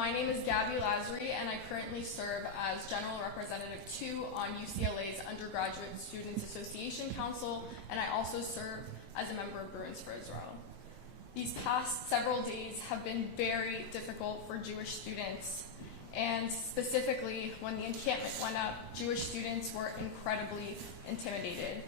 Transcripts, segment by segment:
My name is Gabby Lasry, and I currently serve as General Representative 2 on UCLA's Undergraduate Students Association Council, and I also serve as a member of Bruins for Israel. These past several days have been very difficult for Jewish students, and specifically when the encampment went up, Jewish students were incredibly intimidated.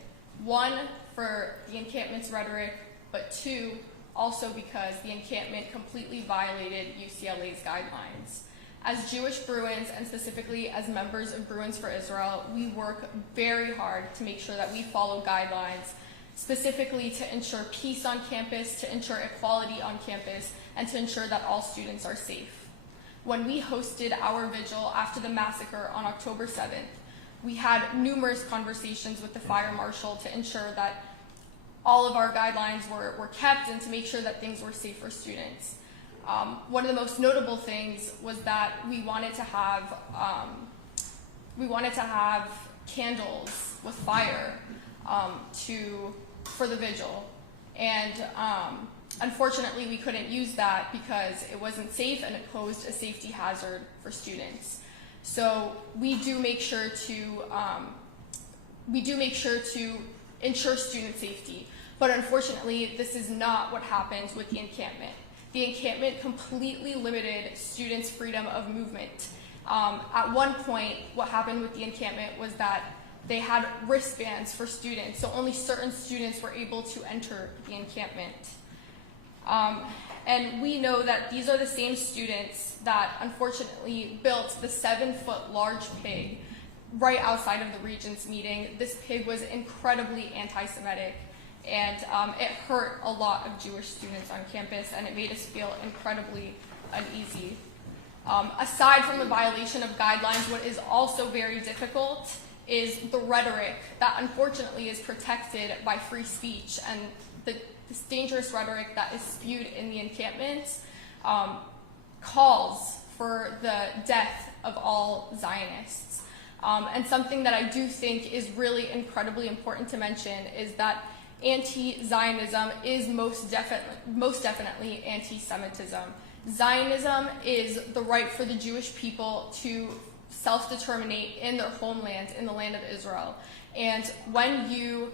One, for the encampment's rhetoric, but two, also because the encampment completely violated UCLA's guidelines. As Jewish Bruins, and specifically as members of Bruins for Israel, we work very hard to make sure that we follow guidelines, specifically to ensure peace on campus, to ensure equality on campus, and to ensure that all students are safe. When we hosted our vigil after the massacre on October 7th, we had numerous conversations with the fire marshal to ensure that all of our guidelines were kept and to make sure that things were safe for students. One of the most notable things was that we wanted to have candles with fire for the vigil, and unfortunately we couldn't use that because it wasn't safe and it posed a safety hazard for students. So we do make sure to ensure student safety. But unfortunately, this is not what happened with the encampment. The encampment completely limited students' freedom of movement. At one point, what happened with the encampment was that they had wristbands for students, so only certain students were able to enter the encampment. And we know that these are the same students that unfortunately built the 7-foot large pig right outside of the Regents meeting. This pig was incredibly anti-Semitic, and it hurt a lot of Jewish students on campus, and it made us feel incredibly uneasy. Aside from the violation of guidelines, what is also very difficult is the rhetoric that unfortunately is protected by free speech, and this dangerous rhetoric that is spewed in the encampment calls for the death of all Zionists. And something that I do think is really incredibly important to mention is that anti-Zionism is most definitely anti-Semitism. Zionism is the right for the Jewish people to self-determinate in their homeland, in the land of Israel. And when you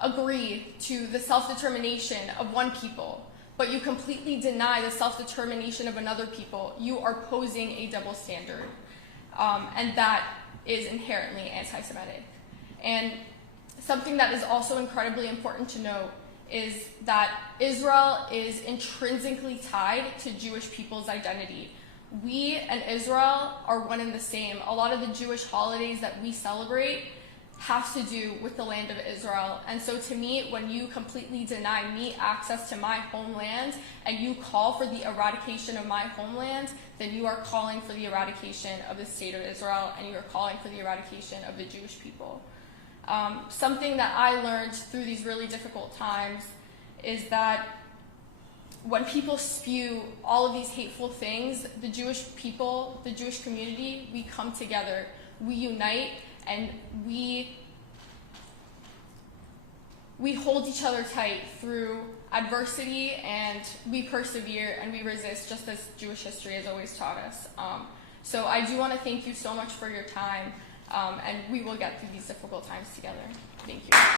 agree to the self-determination of one people, but you completely deny the self-determination of another people, you are posing a double standard. And that is inherently anti-Semitic. And something that is also incredibly important to note is that Israel is intrinsically tied to Jewish people's identity. We and Israel are one and the same. A lot of the Jewish holidays that we celebrate have to do with the land of Israel. And so to me, when you completely deny me access to my homeland and you call for the eradication of my homeland, then you are calling for the eradication of the state of Israel, and you are calling for the eradication of the Jewish people. Something that I learned through these really difficult times is that when people spew all of these hateful things, the Jewish people, the Jewish community, we come together, we unite, and we hold each other tight through adversity, and we persevere and we resist, just as Jewish history has always taught us. So I do want to thank you so much for your time, and we will get through these difficult times together. Thank you.